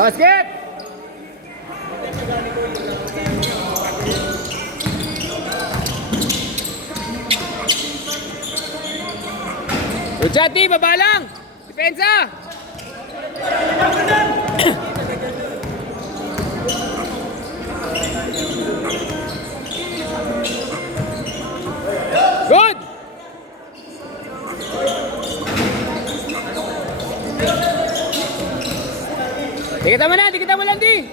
Basket! Uchati, baba lang! Depensa! Good! Dikita mo lang di!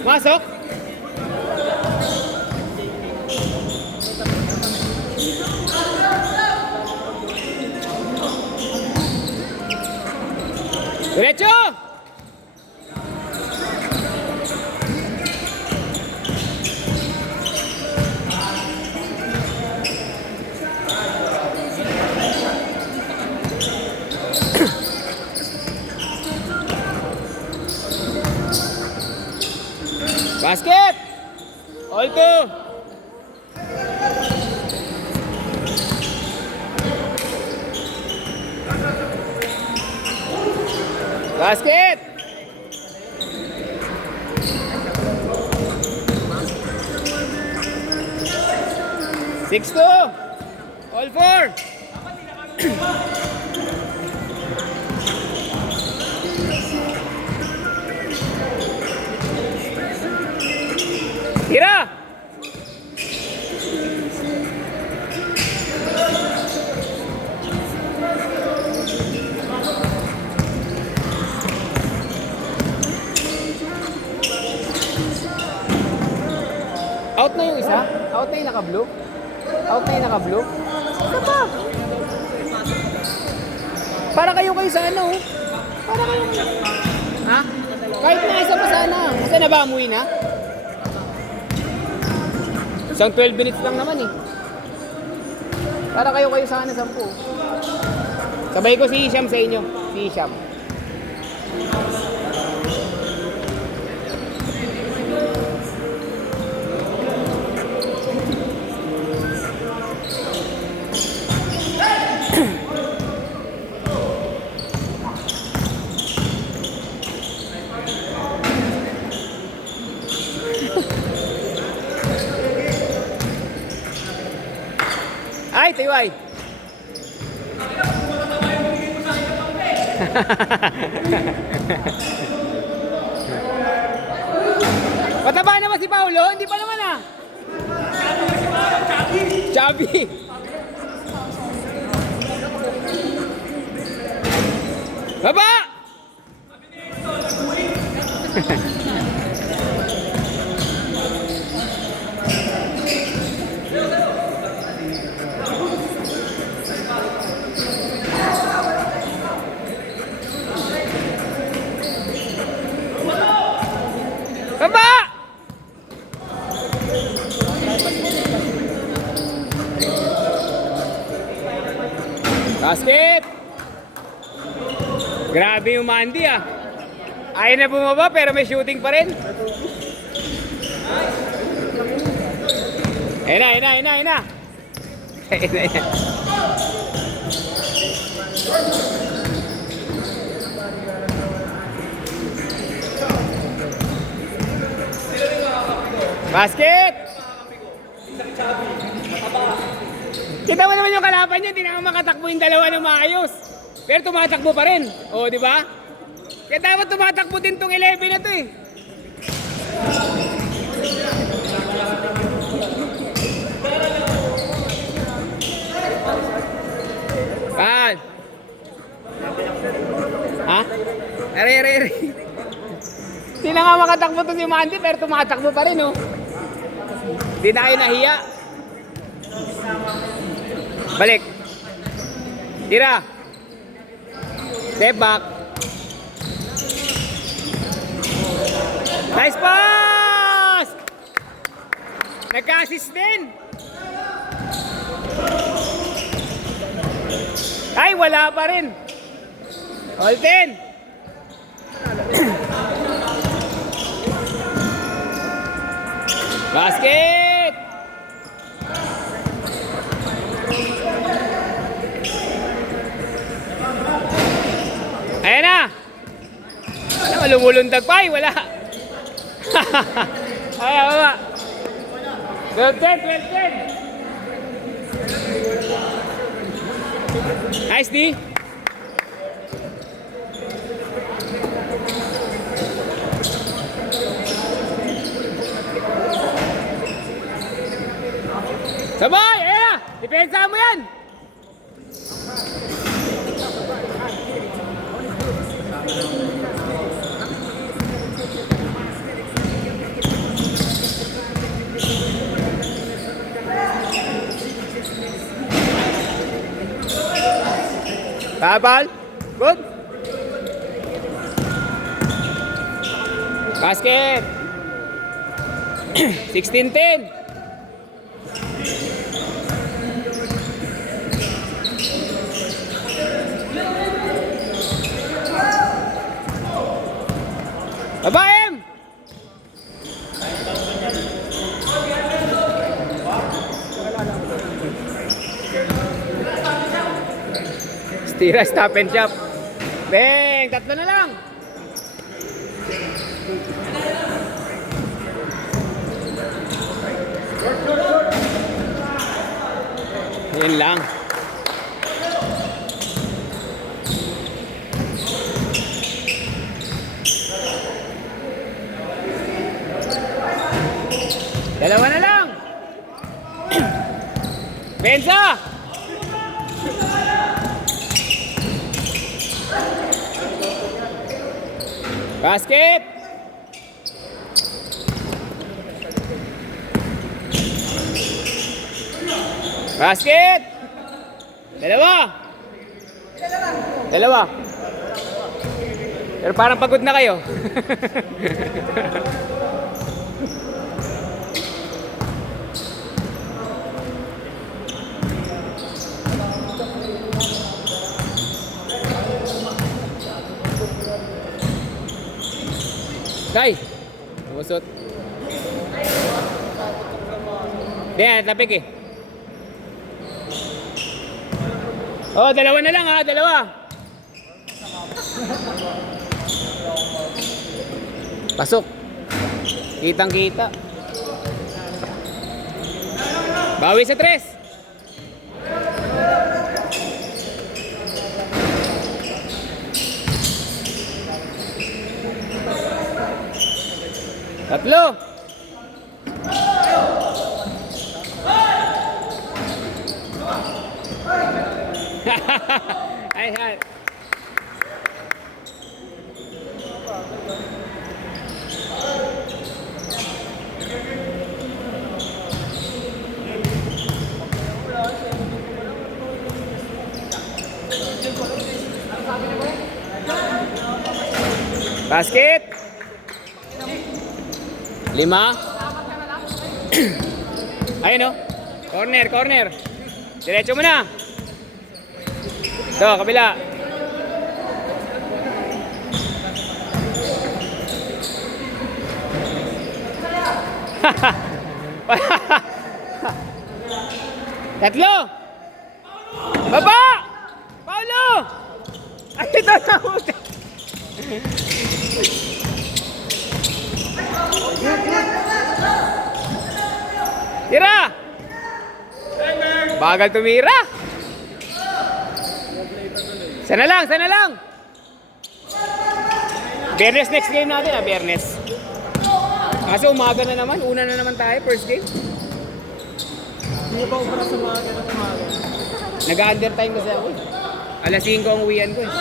Masok! Diretso! Basket! All two! Basket! Six two! All four! Tira! Out na yung isa? Out na yung naka-blue? Out na yung naka-blue? Ano ba? Para kayo sa ano? Para kayo. Ha? Kahit na isa pa sana. Kasi nabamuwi na? Isang 12 minutes lang naman eh. Para kayo sana 10. Sabay ko si Isham sa inyo. Si Isham. Ay, tiway. Pataba naman si Paulo? Hindi pa naman ah. Chubby. Baba! Baba! Basket! Grabe yung Mandy ah. Ayaw na bumaba pero may shooting pa rin. Ayun na. Basket! Kita mo naman yung kalaban niya, hindi naman makatakbo yung dalawa ng maayos. Pero tumatakbo pa rin. O, di ba? Kaya dapat tumatakbo din tong 11 na to eh. Pan. Ha? Ere. Hindi na nga makatakbo to si Mandy pero tumatakbo pa rin oh. Hindi na kayo nahiya. Balik. Tira. Step back. Nice pass! Nagka-assist din. Ay, wala pa rin. All 10. Basket! lumulundag pa, wala. Ay, wala. 12-10. Nice, D. Sabay! Ayan na! Depensa mo yan! Tabal. Good. Basket. 16-10. Babaem. Tira, stop and shop. Bang! Tatlo na lang. Yan lang. Dalawa na lang. Benza! Basket! Basket! Dalawa! Dalawa! Pero parang pagod na kayo. Day! Tumusot. Diyan, tapik eh. Oh, dalawa na lang ha, dalawa. Pasok. Kitang-kita. Bawi sa tres. Tatlo. Ay, ay. Basket. 5. Ayun o. Corner, corner. Diretso mo na. Ito, kabila. Tatlo. Baba! Paulo! Ay, ito na. Tira! Bagal tumira. Sana lang, sana lang. Biyernes next game natin ah, Biyernes. Kasi umaga na naman, una na naman tayo, first game. Hindi pa para sa mga ganang umaga. Nag-undertime kasi ako eh. Alas 5 ang uwian ko eh.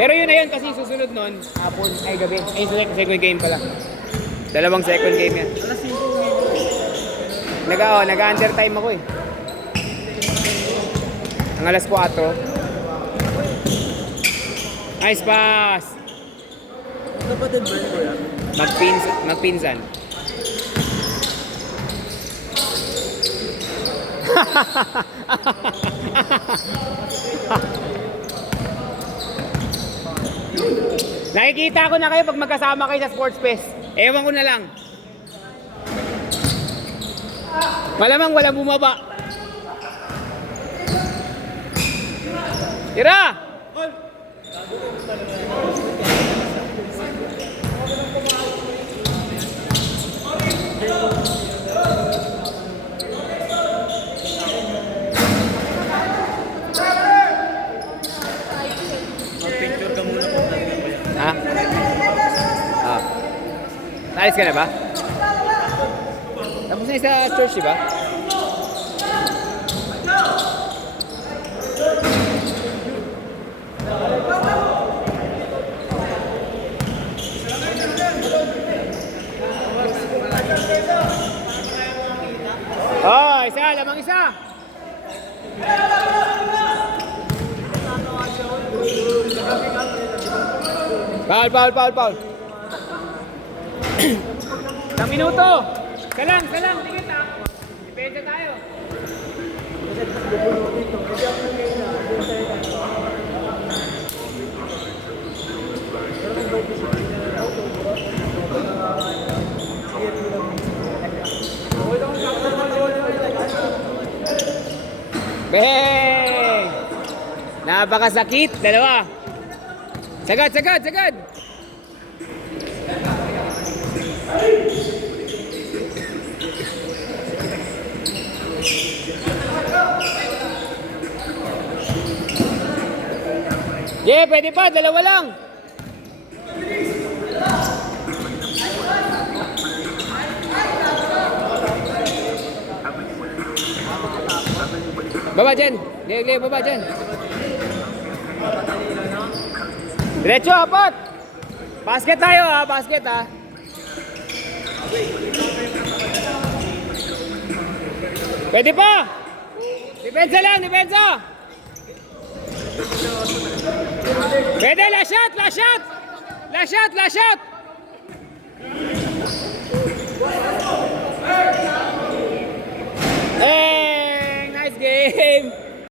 Pero yun na yun kasi susunod nun, hapon, ay gabi. Ay, second game pala. Dalawang second game yan. Alas 5 Nag-undertime ako eh. Ang alas 4. Nice pass! Kapatid ba ko yan? Magpinsan. Nakikita ko na kayo pag magkasama kayo sa Sports Fest. Ewan ko na lang. Malamang walang bumaba. Tira! Picture ka muna kung nandun ba yan. Ha? Ah. Naalis ka na ba? Tapos na yung sa church, di ba? Oh, isa, lamang isa. Foul. Isang minuto. Salang, tingin ha. Depende tayo. Bang! Napakasakit. Dalawa. Sagad. Yeah, pwede pa. Dalawa lang. Baba dyan. Leo, baba dyan. Diretso, apat. Basket tayo ha, basket ha. Pwede pa. Depensa lang, depensa. Pwede, last shot.